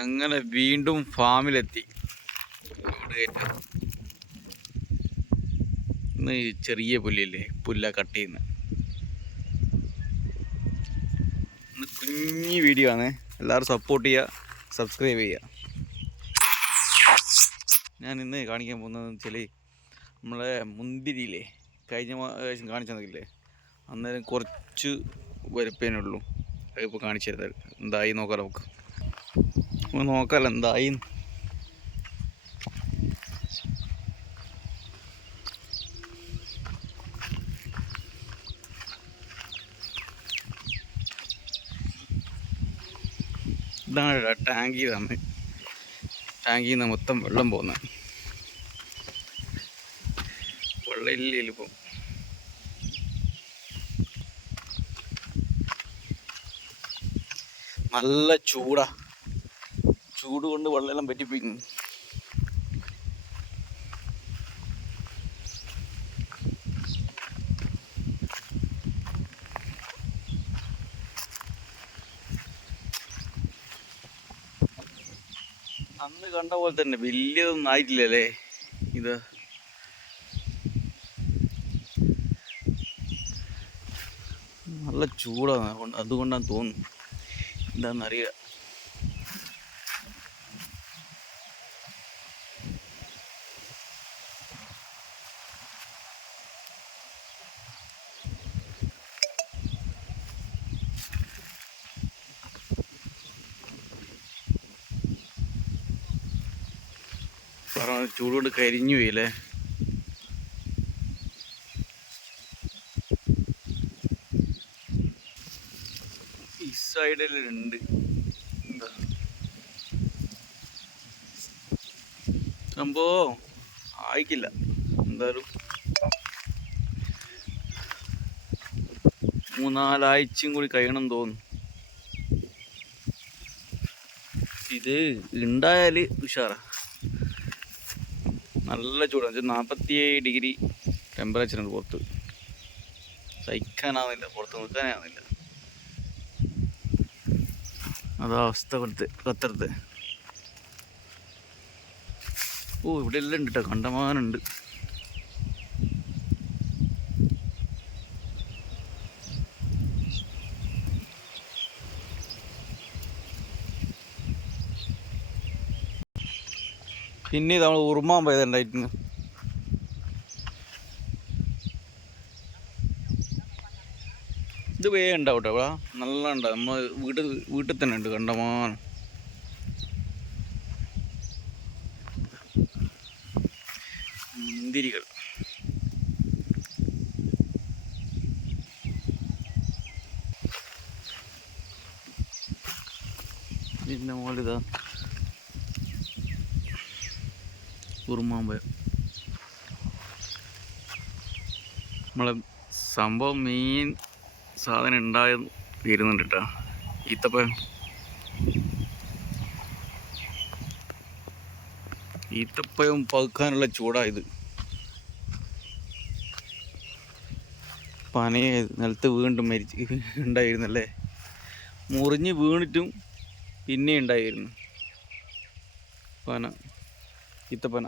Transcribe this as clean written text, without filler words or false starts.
അങ്ങനെ വീണ്ടും ഫാമിലെത്തി. ഇന്ന് ചെറിയ പുല്ലില്ലേ, പുല്ല കട്ട് ചെയ്യുന്ന. ഇന്ന് കുഞ്ഞി വീഡിയോ ആണ്. എല്ലാവരും സപ്പോർട്ട് ചെയ്യുക, സബ്സ്ക്രൈബ് ചെയ്യുക. ഞാൻ ഇന്ന് കാണിക്കാൻ പോകുന്നതെന്ന് വെച്ചാൽ നമ്മളെ മുന്തിരിയില്ലേ, കഴിഞ്ഞ പ്രാവശ്യം കാണിച്ചു തന്നില്ലേ, അന്നേരം കുറച്ച് വരപ്പേനുള്ളൂ. അതിപ്പോൾ കാണിച്ചു തരുന്നത് എന്തായി നോക്കാം. നമുക്ക് നോക്കാമല്ലോ എന്തായി. ഇതാണ് ടാങ്കിൽ നിന്ന് മൊത്തം വെള്ളം പോകുന്നത്. വെള്ളം ഇല്ല ഇപ്പം. നല്ല ചൂടാ. ചൂട് കൊണ്ട് വെള്ളമെല്ലാം പറ്റിപ്പിക്കുന്നു. അന്ന് കണ്ട പോലെ തന്നെ വലിയതൊന്നും ആയിട്ടില്ലല്ലേ ഇത്. നല്ല ചൂടാണ്, അതുകൊണ്ടാണ് തോന്നുന്നു. എന്താണെന്നറിയില്ല. ചൂട് കൊണ്ട് കരിഞ്ഞു പോയില്ലേ. ഈ സൈഡിലുണ്ട്. എന്താ സംഭവം ആയിക്കില്ല. എന്തായാലും 3-4 ആഴ്ചയും കൂടി കഴിയണം തോന്നുന്നു. ഇത് ഉണ്ടായാൽ ഉഷാറാ. നല്ല ചൂടാണ്. 47 ഡിഗ്രി ടെമ്പറേച്ചറുണ്ട് പുറത്ത്. സഹിക്കാനാവുന്നില്ല, പുറത്ത് നിൽക്കാനാവുന്നില്ല. അതാ അവസ്ഥ ഖത്തറത്തെ. ഓ, ഇവിടെ എല്ലാം ഉണ്ട് കേട്ടോ, കണ്ടമാനുണ്ട്. പിന്നെ നമ്മൾ ഉറുമാൻ പോയതുണ്ടായിരുന്നു. ഇത് വേ ഉണ്ടാവും കേട്ടോ, ഇവിടെ നല്ല ഉണ്ടാവും. നമ്മൾ വീട്ടിൽ തന്നെ ഉണ്ട് കണ്ടമാനം. മുന്തിരികൾ ഇതിൻ്റെ മുകളിലിതാ ഉറുമാമ്പഴം. നമ്മളെ സംഭവം മെയിൻ സാധനം ഉണ്ടായെന്ന് വരുന്നുണ്ട് കേട്ടോ, ഈത്തപ്പഴം. ഈത്തപ്പഴം പഴുക്കാനുള്ള ചൂടായത്. പനയെ നിലത്ത് വീണ്ടും ഉണ്ടായിരുന്നല്ലേ, മുറിഞ്ഞ് വീണിട്ടും പിന്നെ ഉണ്ടായിരുന്നു പന, ഈത്തപ്പന.